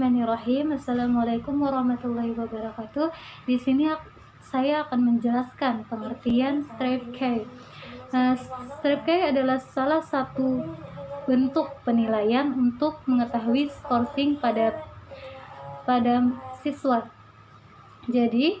Bismillahirrahmanirrahim. Assalamualaikum warahmatullahi wabarakatuh. Di sini saya akan menjelaskan pengertian straight K. Straight K adalah salah satu bentuk penilaian untuk mengetahui scoring pada siswa. Jadi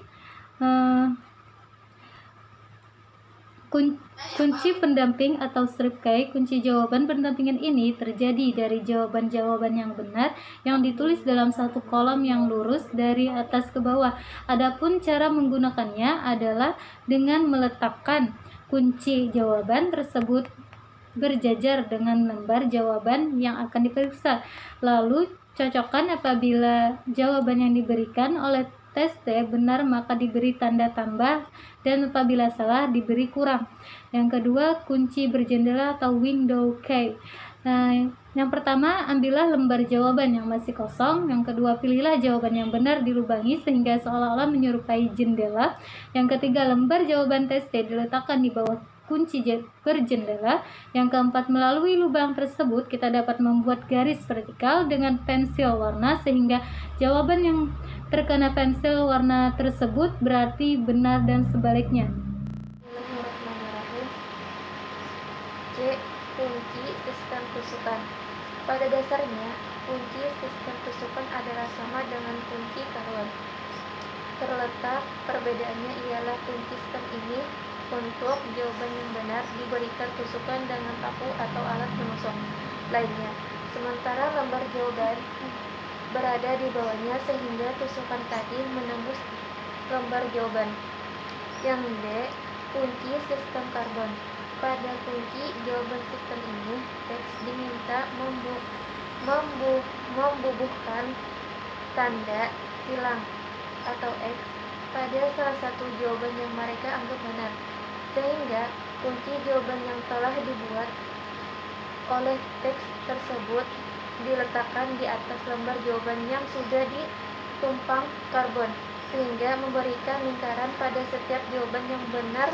kunci pendamping atau strip K, kunci jawaban pendampingan ini terjadi dari jawaban-jawaban yang benar yang ditulis dalam satu kolom yang lurus dari atas ke bawah. Adapun cara menggunakannya adalah dengan meletakkan kunci jawaban tersebut berjajar dengan lembar jawaban yang akan diperiksa. Lalu cocokkan apabila jawaban yang diberikan oleh tes T benar maka diberi tanda tambah, dan apabila salah diberi kurang. Yang kedua, kunci berjendela atau window K. Yang pertama, ambillah lembar jawaban yang masih kosong. Yang kedua, pilihlah jawaban yang benar dilubangi sehingga seolah-olah menyerupai jendela. Yang ketiga, lembar jawaban tes T diletakkan di bawah kunci berjendela. Yang keempat, melalui lubang tersebut kita dapat membuat garis vertikal dengan pensil warna sehingga jawaban yang terkena pensil warna tersebut berarti benar dan sebaliknya. Bismillahirrahmanirrahim. C. Kunci sistem tusukan. Pada dasarnya, kunci sistem tusukan adalah sama dengan kunci karbon. Terletak perbedaannya ialah kunci sistem ini untuk jawaban yang benar diberikan tusukan dengan paku atau alat penusuk lainnya, sementara lembar jawaban berada di bawahnya sehingga tusukan tadi menembus lembar jawaban. Yang D. Kunci sistem karbon. Pada kunci jawaban sistem ini, teks diminta membubuhkan tanda tilang atau X pada salah satu jawaban yang mereka anggap benar, sehingga kunci jawaban yang telah dibuat oleh teks tersebut diletakkan di atas lembar jawaban yang sudah ditumpang karbon, sehingga memberikan lingkaran pada setiap jawaban yang benar,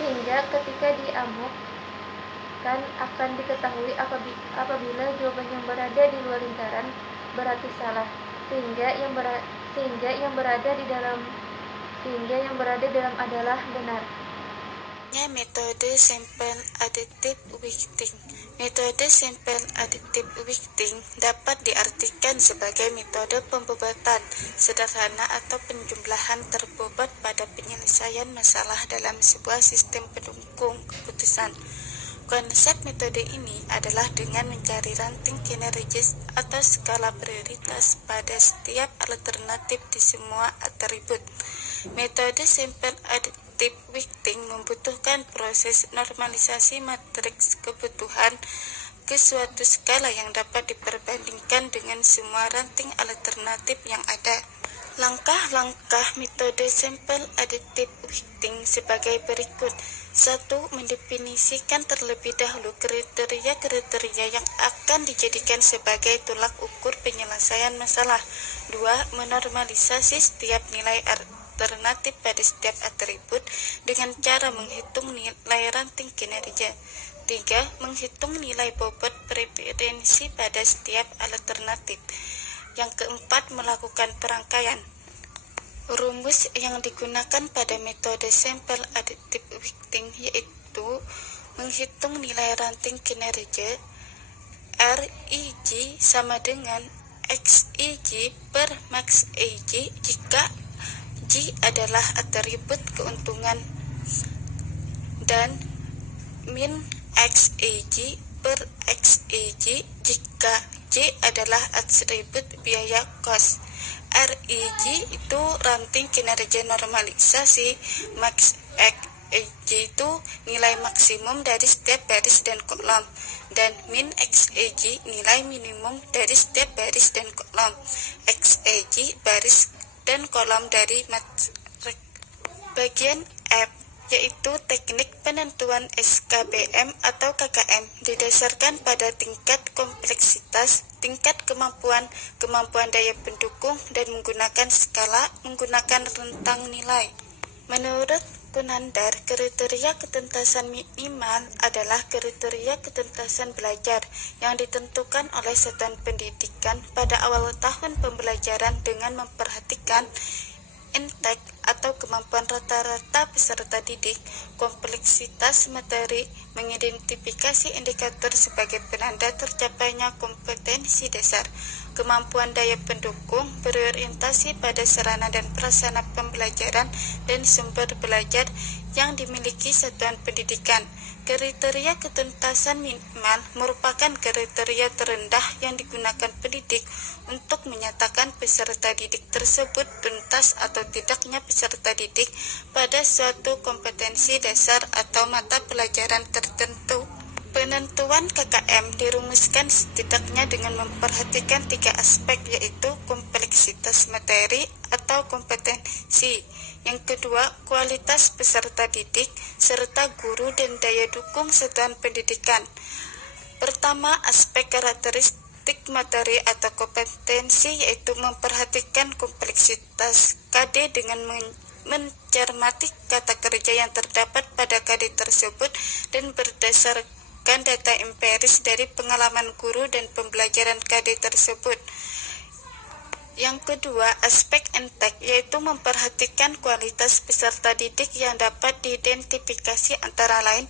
sehingga ketika diamukkan akan diketahui apabila jawaban yang berada di luar lingkaran berarti salah, sehingga yang berada di dalam adalah benar. Metode sampel additive weighting. Metode sampel additive weighting dapat diartikan sebagai metode pembobatan sederhana atau penjumlahan terbobot pada penyelesaian masalah dalam sebuah sistem pendukung keputusan. Konsep metode ini adalah dengan mencari ranting kinerja atau skala prioritas pada setiap alternatif di semua atribut. Metode sampel additive weighting membutuhkan proses normalisasi matriks kebutuhan ke suatu skala yang dapat diperbandingkan dengan semua ranting alternatif yang ada. Langkah-langkah metode sampel additive weighting sebagai berikut. 1. Mendefinisikan terlebih dahulu kriteria-kriteria yang akan dijadikan sebagai tolak ukur penyelesaian masalah. 2. Menormalisasi setiap nilai alternatif pada setiap atribut dengan cara menghitung nilai ranting kinerja. 3. Menghitung nilai bobot preferensi pada setiap alternatif. Yang keempat, melakukan perangkaian. Rumus yang digunakan pada metode sampel additive weighting yaitu menghitung nilai ranting kinerja RIG sama dengan XIG per max EG jika G adalah atribut keuntungan dan min XIG per XIG jika J adalah atribut biaya cost. RIG itu ranting kinerja normalisasi, max XIG itu nilai maksimum dari setiap baris dan kolom, dan min XIG nilai minimum dari setiap baris dan kolom. XIG baris dan kolom dari matrik. Bagian F yaitu teknik penentuan SKBM atau KKM didasarkan pada tingkat kompleksitas, tingkat kemampuan daya pendukung, dan menggunakan skala menggunakan rentang nilai. Menurut Kunandar, kriteria ketuntasan minimal adalah kriteria ketuntasan belajar yang ditentukan oleh satuan pendidikan pada awal tahun pembelajaran dengan memperhatikan intake atau kemampuan rata-rata peserta didik, kompleksitas materi, mengidentifikasi indikator sebagai penanda tercapainya kompetensi dasar, kemampuan daya pendukung, berorientasi pada sarana dan prasarana pembelajaran dan sumber belajar yang dimiliki satuan pendidikan. Kriteria ketuntasan minimal merupakan kriteria terendah yang digunakan pendidik untuk menyatakan peserta didik tersebut tuntas atau tidaknya peserta didik pada suatu kompetensi dasar atau mata pelajaran tertentu. Penentuan KKM dirumuskan setidaknya dengan memperhatikan 3 aspek, yaitu kompleksitas materi atau kompetensi, yang kedua kualitas peserta didik, serta guru dan daya dukung satuan pendidikan. Pertama, aspek karakteristik materi atau kompetensi, yaitu memperhatikan kompleksitas KD dengan mencermati kata kerja yang terdapat pada KD tersebut dan berdasarkan data empiris dari pengalaman guru dan pembelajaran KD tersebut. Yang kedua, aspek intake, yaitu memperhatikan kualitas peserta didik yang dapat diidentifikasi antara lain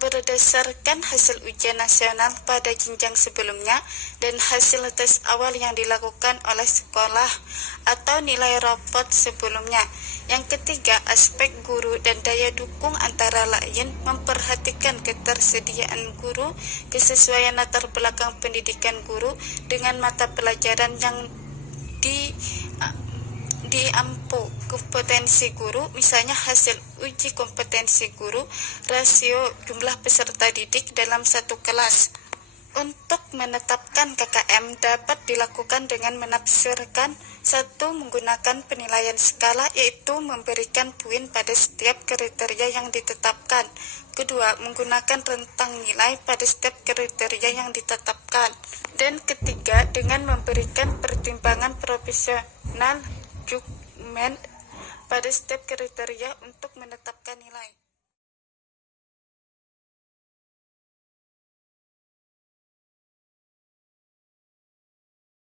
berdasarkan hasil ujian nasional pada jenjang sebelumnya dan hasil tes awal yang dilakukan oleh sekolah atau nilai rapot sebelumnya. Yang ketiga, aspek guru dan daya dukung antara lain memperhatikan ketersediaan guru, kesesuaian latar belakang pendidikan guru dengan mata pelajaran yang diampu kompetensi guru, misalnya hasil uji kompetensi guru, rasio jumlah peserta didik dalam satu kelas. Untuk menetapkan KKM dapat dilakukan dengan menafsirkan: 1. Menggunakan penilaian skala, yaitu memberikan poin pada setiap kriteria yang ditetapkan. Kedua, menggunakan rentang nilai pada setiap kriteria yang ditetapkan. Dan ketiga, dengan memberikan pertimbangan profesional judgment pada setiap kriteria untuk menetapkan nilai.